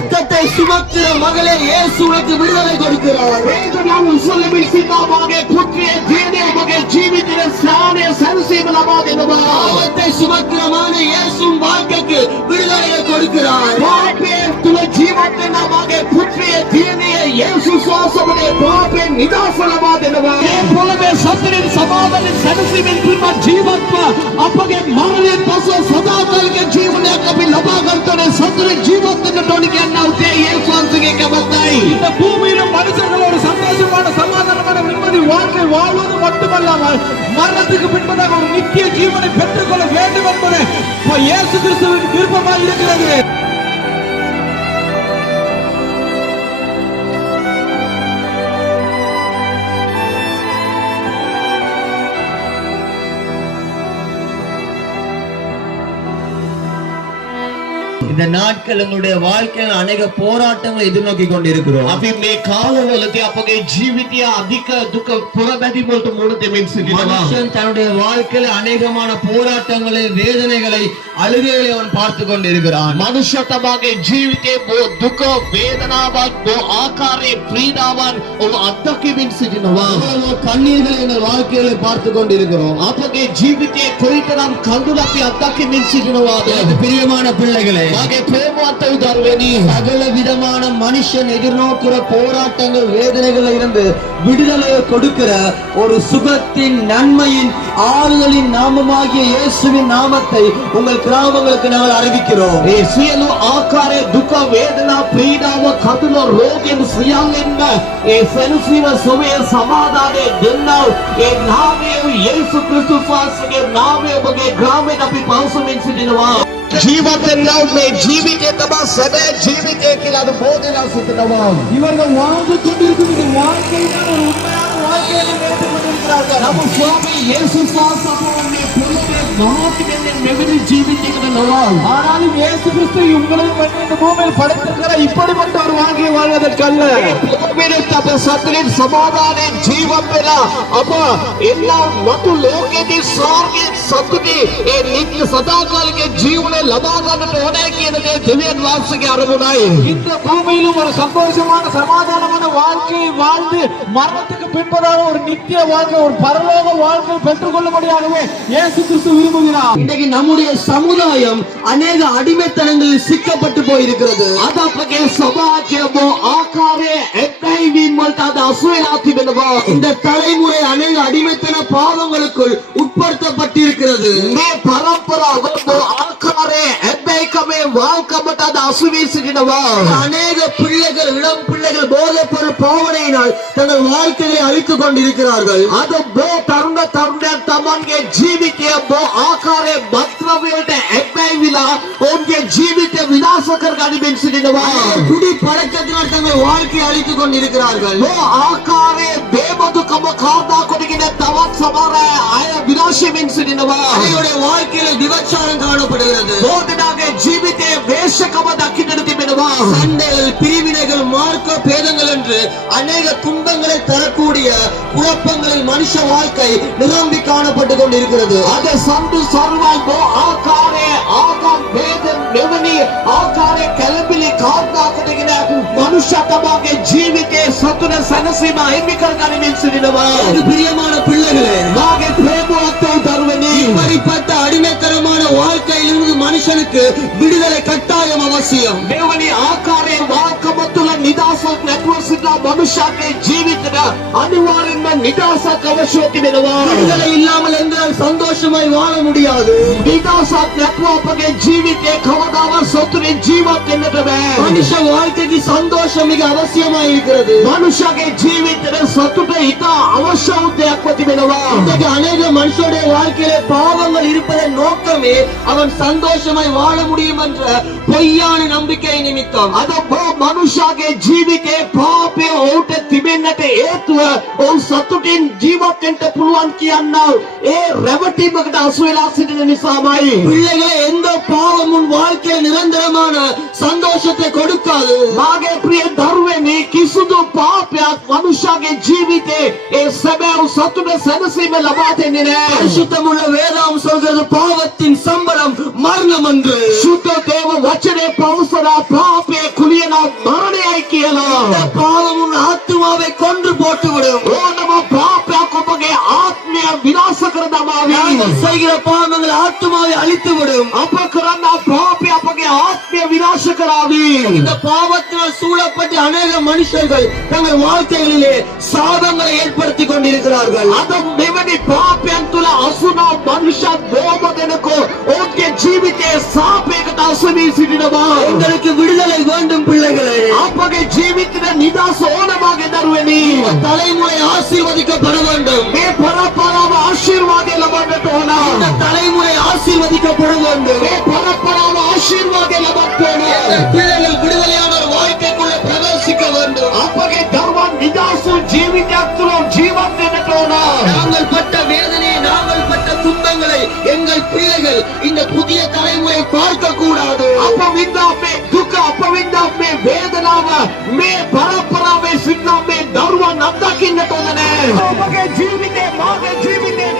துக்கத்தை சுமக்கிற மகளே இயேசு உனக்கு விடுதலை கொடுக்கிறார். வேதனையால் உசலமில் சின்னமாக புற்றிய தீனே மகள் ஜீவித்திர சானே சன்சீமலமாதெனவா பாவத்தை சுமக்கிற மகனே இயேசு வாழ்க்கைக்கு விடுதலையை கொடுக்கிறார். பாபே துல ஜீவத்தை நாமாக புற்றிய தீனே இயேசு சுவாசமனே பாபே நிதாசலமாதெனவா போலவே சத்திரின் சமாதானின் சன்சீமின் பின்ன ஜீவத்வ அப்பගේ මරණය පසු සදාකාලික ජීවනයක් අපි ලබා ගන්නට සතුටේ ජීවත් වෙන්න ඕනි කියන උදේ යේසුස් වහන්සේගේ කැමැත්තයි. இந்த பூமியில மனுஷர்கள் ஒரு சந்தோஷமான சமாதானமான நிம்மதி வாழ்க்கை வாழ்வது மட்டுமல்லாமல் மரணத்துக்கு பின்பதாக ஒரு நித்திய ஜீவனை பெற்றுக்கொள்ள வேண்டும் என்பது இயேசு கிறிஸ்துவின் விருப்பமாக இருக்கிறது. இந்த நாட்கள் உங்களுடைய வாழ்க்கையில் அநேக போராட்டங்களை எதிர்நோக்கி கொண்டிருக்கிறோம். අපි මේ කාලවලදී අපගේ ජීවිතය අධික දුක පොරබැදීම් වලට මුහුණ දෙමින් සිටිනවා. மனுஷன் தன்னுடைய வாழ்க்கையில் அநேகமான போராட்டங்களை வேதனைகளை அழுகைகளை அவன் பார்த்து கொண்டிருக்கிறான். මනුෂ්‍ය තමාගේ ජීවිතයේ බොහෝ දුක වේදනාවක් බොහෝ ආකාරයේ පීඩාවන් ඔබ අත්දැකීමින් සිටිනවා. கண்ணீர்களை எங்கள் வாழ்க்கையில பார்த்து கொண்டிருக்கிறோம். අපගේ ජීවිතයේ කොයිතරම් කඳුළු අපි අත්දැකීමින් සිටිනවාද? பிரியமான பிள்ளைகளே, මගේ ප්‍රේමවත් දරුවනි, சகல விதமான மனுஷன் எதிர்நோக்கிற போராட்டங்கள் வேதனைகள் இருந்து விடுதலையை கொடுக்கிற ஒரு சுகத்தின் நன்மையின் ஆறுதலின் நாமமாகிய இயேசுவின் நாமத்தை உங்கள் கிராமங்களுக்கு நாங்கள் அறிவிக்கிறோம். මේ සියලු ආකාරයේ දුක වේදනා පීඩාව කඳුළු රෝගයෙන් සියල්ලෙන්ම ඒ සැනසීම සුවය සමාදානය දෙන්නා ඒ නාමය යේසු ක්‍රිස්තුස් වහන්සේගේ නාමය ඔබගේ ග්‍රාමයෙන් අපි පවසමින් සිටිනවා. ජීවත් වෙනා මේ ජීවිතය තමයි සැබෑ ජීවිතය කියලා බෝධිලා සිටිනවා. இவர்கள் வாழ்ந்து கொண்டிருக்கும் இந்த வாழ்க்கையினால் ஒரு உண்மையான வாழ்க்கையை ஏற்றுக் கொண்டிருக்கிறார்கள். நம்ம சுவாமி இயேசுஸ் வහන්සේ பொறுப்பே மகாத்மியத்தின் மெகுதி ஜீவிතයකට නොවල්. ஆனாலும் இயேசு கிறிஸ்து உங்களையும் இந்த பூமியில் படைத்திருக்கிற இப்படிப்பட்ட ஒரு வாழ்க்கையை வாழ்வதற்கல்ல. පොරබෙරත් අප සතුටින් සමාදානයෙන් ජීවත් වෙලා අප එන්න මතු ලෝකයේදී ස්වර්ගයේ සතුටි ඒ නිත්‍ය සදාකාලික ජීවනය ලබා ගන්නට ඕනේ කියන දේ දෙවියන් වහන්සේගේ අරමුණයි. இந்த பூமியிலும் ஒரு சந்தோஷமான சமாதானமான வாழ்க்கையை வாழ்ந்து மரணத்துக்கு பின்பதாக ஒரு நித்திய வாழ்க்கை ஒரு பரலோக வாழ்க்கை பெற்றுக்கொள்ளும்படியாகவே இயேசு கிறிஸ்து விரும்புகிறார். இன்றைக்கு நம்முடைய சமுதாயம் அநேக அடிமைத்தனங்களில் சிக்கப்பட்டு போயிருக்கிறது. අද අපගේ සමාජය ආකාරයේ එක්වීම වලට අද අසු වෙලා තිබෙනවා. இந்த தலைமுறை அநேக அடிமைத்தன பாவங்களுக்குள் உட்படுத்தப்பட்டிருக்கிறது. මේ පරම්පරාව ආකාරයේ එක්වීමේ වාල්කමට අද අසු වී සිටිනවා. அநேக பிள்ளைகள் இளம் பிள்ளைகள் போதைப் பொருள் பாவனையினால் தங்கள் வாழ்க்கையை அழித்துக் கொண்டிருக்கிறார்கள். අද බොහෝ තරුණයන් තමන්ගේ ජීවිතය බොහෝ ආකාරයේ මත්ද්‍රව්‍යයට එක්වීලා ඔවුන්ගේ ජීවිතය විනාශ කර ගනිමින් සිටිනවා. குடி பழக்கத்தினால் தங்கள் வாழ்க்கையை அழித்துக் கொண்டிருக்கிறார்கள். බොහෝ ආකාරයේ බේබදුකම කාර්දා කොටගෙන තවත් සමහර අය විනාශ වෙමින් සිටිනවා. அவருடைய வாழ்க்கையில விபச்சாரம் காணப்படுகிறது. බොහෝ දෙනාගේ ජීවිතයේ වේශ්‍යකම දකින්නට තිබෙනවා. சண்டைகள், பிரிவினைகள், மார்க்க பேதங்கள் என்று அநேக துன்பங்களை தரக்கூடிய குழப்பங்களில் மனுஷ வாழ்க்கை நிரம்பி காணப்பட்டு கொண்டிருக்கிறது. අද සම්දු සර්වල් බොහෝ ආකාරයේ ආගම් ભેද මෙවැනි ආකාරයේ කැළඹිලි කාර්දා කොටගෙන මනුෂ්‍ය තමාගේ ජීවිතයේ සතුට සැනසීම හිමි කර ගනිමින් සිටිනවා. எனக்கு பிரியமான பிள்ளைகளே, මාගේ ප්‍රේමවත් දරුවනි, இப்படிப்பட்ட அடிமைத்தனமான வாழ்க்கையிலிருந்து மனுஷனுக்கு விடுதலை கட்டாயம் அவசியம். මෙවැනි ආකාරයේ වාක්කම තුළ නිදහසක් නැතුව සිටින මනුෂ්‍යගේ ජීවිතයට අනිවාර්යෙන්ම නිදහසක් අවශ්‍ය තිබෙනවා. விடுதலை இல்லாமல் எங்களால் சந்தோஷமாய் வாழ முடியாது. නිදහසක් නැතුව අපගේ ජීවිතේ කවදාවත් සතුටින් ජීවත් වෙන්නට බෑ. மனுஷ வாழ்க்கைக்கு சந்தோஷம் மிக அவசியமாய் இருக்கிறது. මනුෂ්‍යගේ ජීවිතේ සතුට ඉතා අවශ්‍ය දෙයක් තිබෙනවා. இன்றைக்கு அநேக மனுஷனுடைய வாழ்க்கையிலே பாவங்கள் இருப்பதன் நோக்கமே அவன் சந்தோஷமாய் வாழ முடியும் என்ற பொய்யான நம்பிக்கை நிமித்தம். අද බොහෝ මනුෂ්‍යගේ ජීවිතේ පාපය ඔහුට තිබෙන්නට හේතුව ඔව් සතුටින් ජීවත් වෙන්න පුළුවන් කියනවා ඒ රැවටීමකට අසු වෙලා සිටින නිසාමයි. பிள்ளைகளை எந்த பாவம் உன் வாழ்க்கையில் நிரந்தரமான சந்தோஷத்தை கொடுக்காது. මාගේ ප්‍රිය දරුවනේ කිසිදු පාපයක් මනුෂ්‍යගේ ජීවිතේ ඒ සැබෑ සතුට සැනසීම ලබා දෙන්නේ නැහැ. பரிசுத்தமுள்ள வேதம் சொல்கிறது பாவத்தின் சம்பளம் மரணம் என்று. සුද්ධ දේව වචනේ පවසලා පාපයේ කුලියන මරණයයි කියලා. பாவம் உன் ஆத்துமாவை கொன்று போட்டுவிடும். ඕනම පාපයක් ඔබගේ ආත්මය විනාශ කර දමාවි. நாங்கள் செய்கிற பாவங்கள் ஆத்துமாவை அழித்து விடும். අප කරන පාපය අපගේ ආත්මය විනාශ කරાવી. இந்த பாவத்தினால் சூழப்பட்ட அநேக மனுஷர்கள் தங்கள் வாழ்க்கைகளிலே சாபங்களை ஏற்படுத்தி கொண்டிருக்கிறார்கள். අද මෙවැනි පාපයන් තුල අසුනා මනුෂ්‍ය බොහොම දෙනෙකු ඔවුන්ගේ ජීවිතයේ සාපයකට අසු වී සිටිනවා. எங்களுக்கு விடுதலை வேண்டும் பிள்ளைகளே. අපගේ ජීවිතේ නිදහස ඕන මාගේ දරුවනි. தலைமுறை ஆசீர்வதிக்கப்பட வேண்டும். මේ පරම්පරාව ආශිර්වාදය ලබන්නට ඕන. இந்த தலைமுறை ஆசீர்வதிக்கப்பட வேண்டும். මේ පරම්පරාව ආශිර්වාදය ලබන්න ඕන. இந்த பிள்ளைகள் விடுதலையான ஒரு வாழ்க்கைக்குள்ள பிரவேசிக்க வேண்டும். අපගේ දරුවන් නිදහස ජීවිතයක් තුල ජීවත් වෙන්නට ඕන. நாங்கள் பட்ட வேதனையை, நாங்கள் பட்ட துன்பங்களை எங்கள் பிள்ளைகள் இந்த புதிய தலைமுறை பார்க்க கூடாது. අප විඳා මේ දුක අප විඳා මේ වේදනාව මේ පරම්පරාවේ සිටින මේ දරුවන් අත්දකින්නට ඕන නෑ. ඔබගේ ජීවිතේ මාගේ ජීවිතේ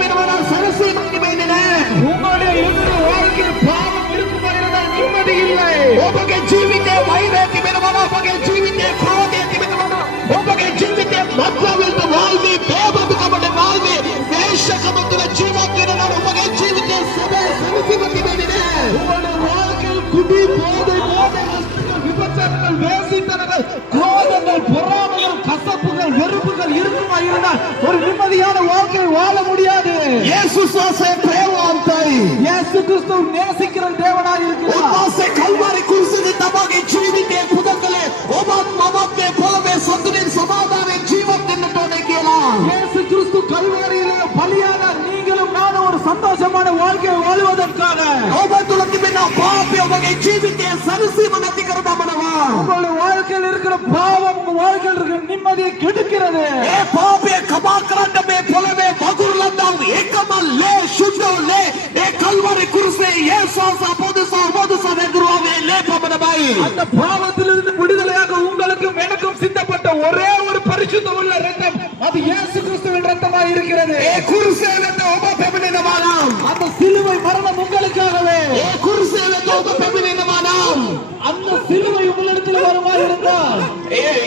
වෙනවන සැනසීමක් තිබෙන්නේ නෑ. உங்களுடைய எதிரி வாழ்க்கையில் பாவம் இருக்குமா இருந்தால் நிம்மதி இல்லை. ඔබගේ ජීවිතේ වෛරය තිබෙනවා ඔබගේ ජීවිතේ ක්‍රෝධය තිබෙනවා ඔබගේ ජීවිතේ මත්ද්‍රව්‍යවලට වාල්වි බේබදුකමට වාල්වි වේශ්‍යකම තුළ ජීවත් වෙනවා ඔබගේ ජීවිතේ සැබෑ සැනසීම තිබෙන්නේ නෑ. உங்களுடைய வாழ்க்கையில் குடி போதை வஸ்துக்கள் விபச்சாரங்கள் வேசித்தனங்கள் குரோதங்கள் பொறாமைகள் கசப்புகள் வெறுப்புகள் இருக்குமா இருந்தால் ஒரு நிம்மதியான வாழ்க்கை வாழ முடியாது. යේසුස් වහන්සේ ප්‍රේමවන්තයි. இயேசு கிறிஸ்து நேசிக்கிற தேவனாய் இருக்கிறார். උන්වහන්සේ කල්වාරි කුරුසෙදි තමගේ ජීවිතේ පුද කළේ ඔබත් මමත් මේ පොළවේ සතුටින් සමාදානයෙන් ජීවත් වෙන්නට ඕනේ කියලා. இயேசு கிறிஸ்து கல்வாரியிலே பலியானார். நீங்களும் நானும் ஒரு சந்தோஷமான வாழ்க்கையை வாழ்வதற்காக. ඔබ තුළ තිබෙන පාපය ඔබගේ ජීවිතයේ සැනසීම නැති කර දමනවා. உங்களுடைய வாழ்க்கையில் இருக்கிற பாவம் உங்க வாழ்க்கையில் இருக்கிற நிம்மதியை கெடுக்கிறது. ඒ පාපය කපා කරන්න මේ පොළවේ වගුරුලන්දම් එකම ලේ ශුද්ධ ලේ ඒ කල්වාරි කුරුසේ යේසුස් අපොදසා වැගුරුවේ ලේ පමණයි. அந்த பாவத்திலிருந்து விடுதலையாக உங்களுக்கும் எனக்கும் சிந்தப்பட்ட ஒரே ஒரு பரிசுத்தம் உள்ள இரத்தம் அது இயேசு கிறிஸ்துவின் இரத்தமாய் இருக்கிறது. ඒ කුරුසේ වෙත ඔබ පැමිණෙනවා නම් அந்த சிலுவை மரணம் உங்களுக்காகவே. ඒ කුරුසේ වෙත ඔබ පැමිණෙනවා නම් அந்த சிலுவை உங்களிடத்தில் வருமாறு இருந்தால்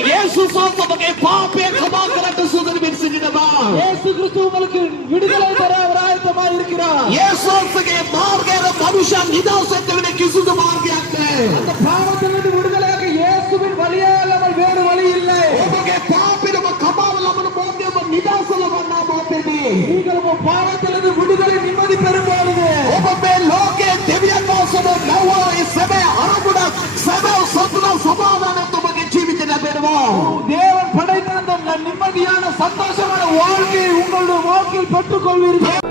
යේසුස් ඔබගේ පාපය කපා කරන්න සුදුසුමින් සිටිනවා. இயேசு கிறிஸ்து உங்களுக்கு விடுதலை தர அவர் ஆயத்தமாய் இருக்கிறார். යේසුස්ගේ මාර්ගයට මනුෂ්‍ය නිදහස් වෙන්න කිසිදු මාර්ගයක් නැහැ. அந்த பாவத்திலிருந்து விடுதலையாக இயேசுவின் வழியே அல்லாமல் வேறு வழி இல்லை. ඔබගේ පාපෙම කපාව ලබන මොහොතේ ඔබ නිදහස ලබන්නා මොහොතේදී நீங்கள் உங்க பாவத்திலிருந்து விடுதலை நிம்மதி பெறும்போது ඔබ මේ ලෝකයේ දෙවියන් වහන්සේ ලව්වා ඒ සැබෑ අරමුණ සැබෑ සතුට සමාදානත් ඔබගේ ජීවිතේ ලැබෙනවා. தேவன் படைத்த அந்த நிம்மதியான சந்தோஷமான வாழ்க்கையை உங்களுடைய வாழ்க்கையில் பெற்றுக் கொள்வீர்கள்.